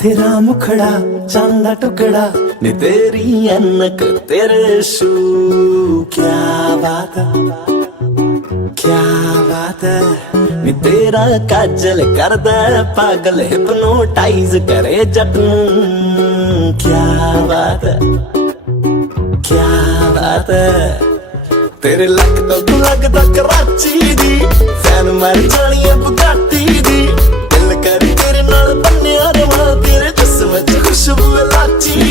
तेरा मुखड़ा चांदा टुकड़ा ने तेरी अनक तेरे शू क्या बात है क्या बात है नी तेरा काजल कर दे पागल हिप्नोटाइज करे जट नूं क्या बात है क्या बात है तेरे लक तो तू लगदा कराची दी फैन मर जानी है बुगाटी दी दिल कर तेरे नाल बन्निया रवां तेरे जिस्म च खुशबू है लाची